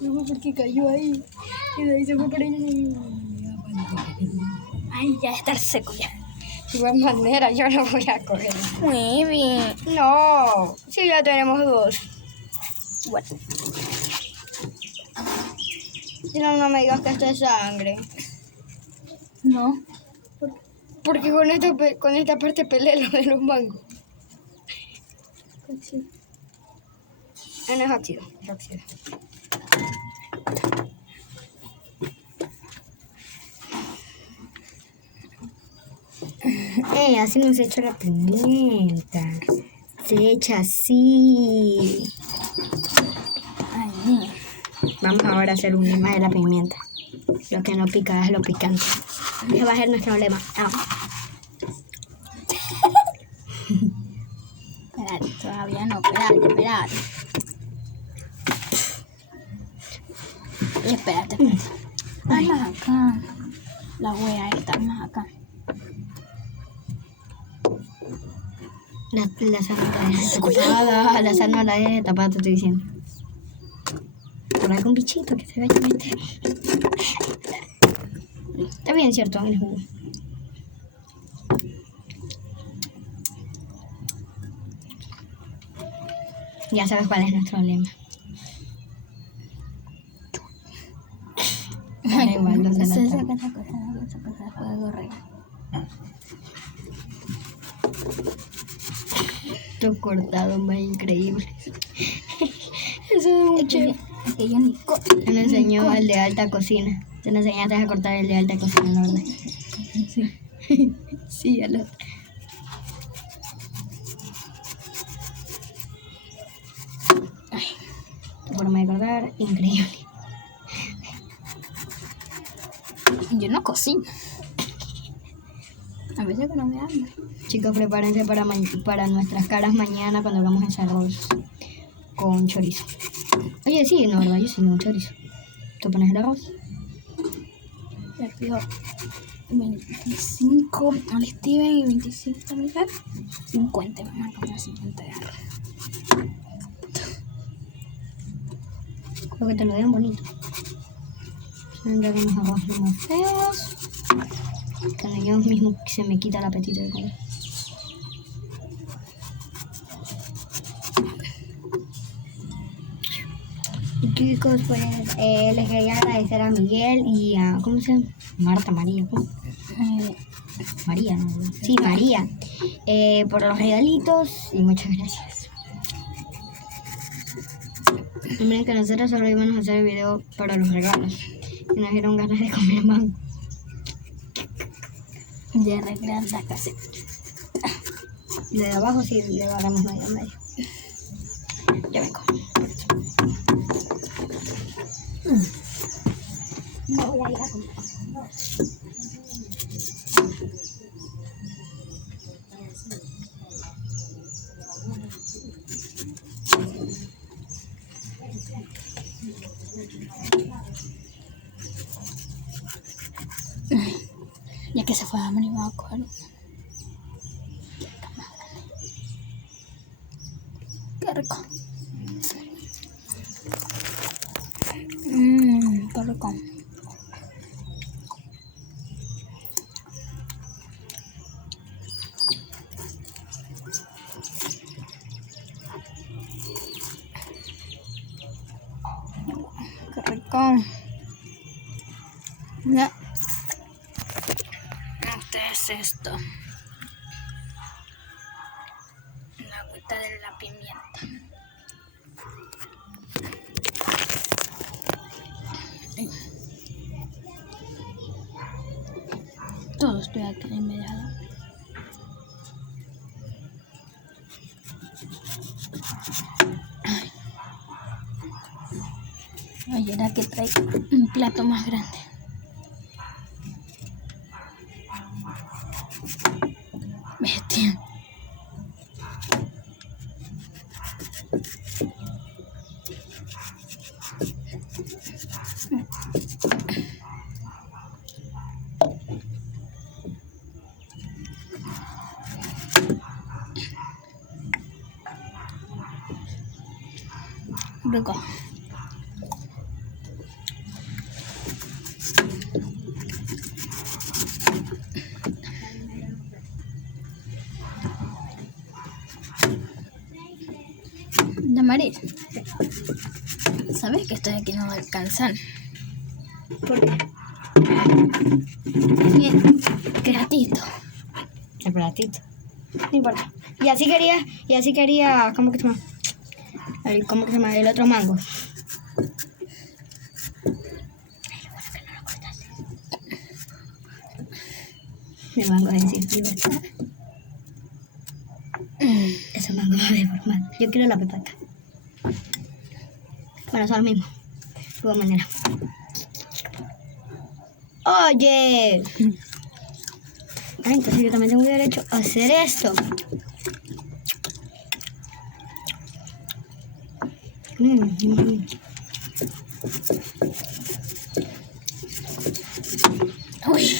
No sé por qué cayó ahí. Y de ahí se fue para allá. Ay, ya está seco ya. De igual manera, yo no voy a coger. Muy bien. No, si ya tenemos dos. Bueno, Y no me digas que esto es sangre. no. Porque con esta parte peleé lo de los mangos. Sí. Ah, no es óxido, es óxido. Así no se echa la pimienta. Se echa así. Ay, no. Vamos ahora a hacer un lema de la pimienta. Lo que no pica es lo picante. Ese va a ser nuestro lema. Espérate, todavía no. Espérate. Y espérate. Más acá. La wea está más acá. La sal no la dejes tapada. La sal no la dejes tapada, te estoy diciendo. Por algún bichito que se vaya a meter. Está bien, ¿cierto? En el jugo. Ya sabes cuál es nuestro lema. Da igual, no se la trago. Esa cosa fuego real. Estos cortados más increíbles. Eso es un chef. Es que yo ni Me enseñó el de alta cocina. Te enseñaste a cortar el de alta cocina, la verdad. Sí. Sí, a la otra. Tu forma de cortar, increíble. Yo no cocino. A veces que no me hambre. Chicos, prepárense para nuestras caras mañana cuando hagamos ese arroz con chorizo. Oye, sí, no, verdad, yo sí no chorizo. ¿Tú pones el arroz? Le pido 25 al Steven y 25 a Miguel. 50, vamos a poner 50 de arroz. Creo que te lo den bonito. Son ya unos arroz más feos. Que yo mismo se me quita el apetito de comer. Chicos, pues les quería agradecer a Miguel y a, ¿cómo se llama? María, ¿cómo? María, ¿no? Sí, María, por los regalitos y muchas gracias. Y miren que nosotros solo íbamos a hacer el video para los regalos y nos dieron ganas de comer mango. De recrear la casa. Y de abajo sí le agarramos medio. Ya vengo. No voy a ir a comer. Ya que se fue a venir a coger. Qué rico. Qué rico. Qué rico. Ya. Este es esto. La agüita de la pimienta. Todo estoy aquí en medio. Ay, era que trae un plato más grande. Bestia. Rico. ir. ¿Sabes que estoy aquí no va a alcanzar? ¿Por qué? Bien, gratito. El platito. No importa. Y así quería, ¿cómo que se llama? ¿Cómo que se llama? El otro mango. El mango es decir, ese mango va a deformar. Yo quiero la pepa acá. Bueno, son los mismos. De todas maneras. Oye. Ah, entonces yo también tengo derecho a hacer esto. Uy.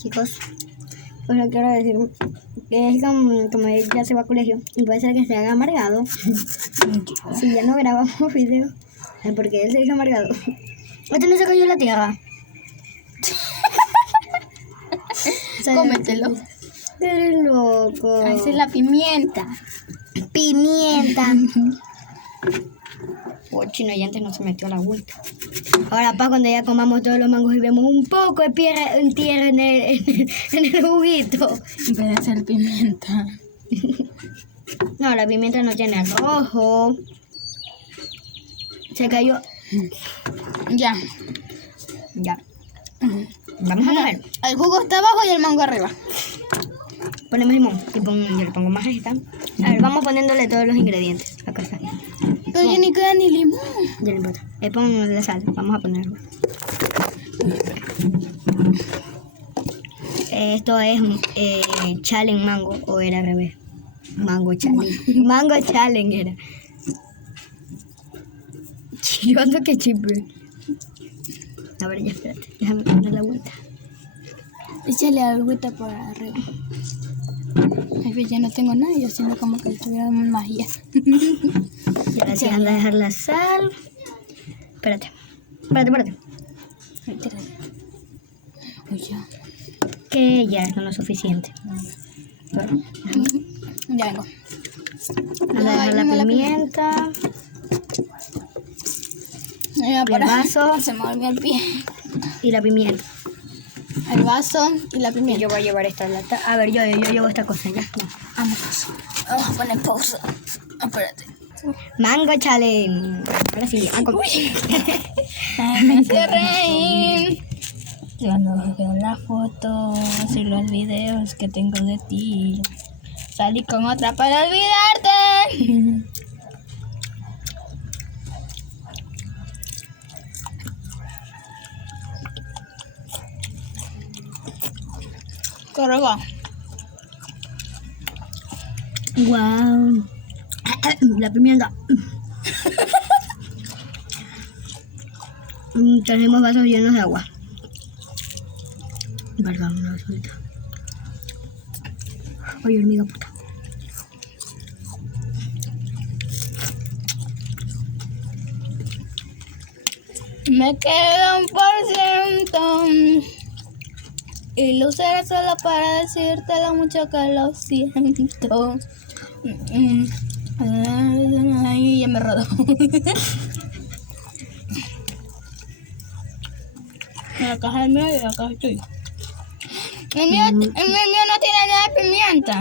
Chicos, pues lo quiero decir que es como él ya se va a colegio y puede ser que se haga amargado si ya no grabamos videos. Porque él se hizo amargado. Este no se cayó en la tierra. Cómetelo. Eres loco. Esa es la pimienta. Pimienta. Oh, chino, y antes no se metió la vuelta. Ahora, cuando ya comamos todos los mangos y vemos un poco de tierra en el juguito. En vez de hacer pimienta. No, la pimienta no tiene rojo. Se cayó. Ya. Ya. Vamos a coger. El jugo está abajo y el mango arriba. Ponemos limón y yo le pongo majita. A ver, vamos poniéndole todos los ingredientes. Acá está. Pero ya ni queda ni limón. Ya no importa. Le pongo la sal. Vamos a ponerlo. Esto es challenge mango o era al revés. Mango challenge. Mango challenge era. Yo ando que chipe. A ver, ya espérate. Déjame poner la vuelta. Échale agüita por arriba. Ay, pues ya no tengo nada. Yo siento como que tuviera magia. Y ahora sí anda a dejar la sal. Espérate. Uy, ya. Que ya es lo suficiente. Pero, Ya vengo. anda a dejar la pimienta. Ya, El vaso se me volvió el pie. y la pimienta. El vaso y la Y pimienta. yo voy a llevar esta lata. A ver, yo llevo esta cosa ya. No. Vamos a poner pausa. Espérate. Mango challenge. Ahora sí, a comer. Me hace reír. Cuando veo las fotos y los videos que tengo de ti, salí con otra para olvidarte. Corrego. Wow. La pimienta. Tenemos vasos llenos de agua. Perdón, una solita. Oye, hormiga puta. Me queda 1% y lo usaré solo para decirte lo mucho que lo siento. Ay, ya me rodó. La caja es mía y la caja es tuya. El mío no tiene nada de pimienta.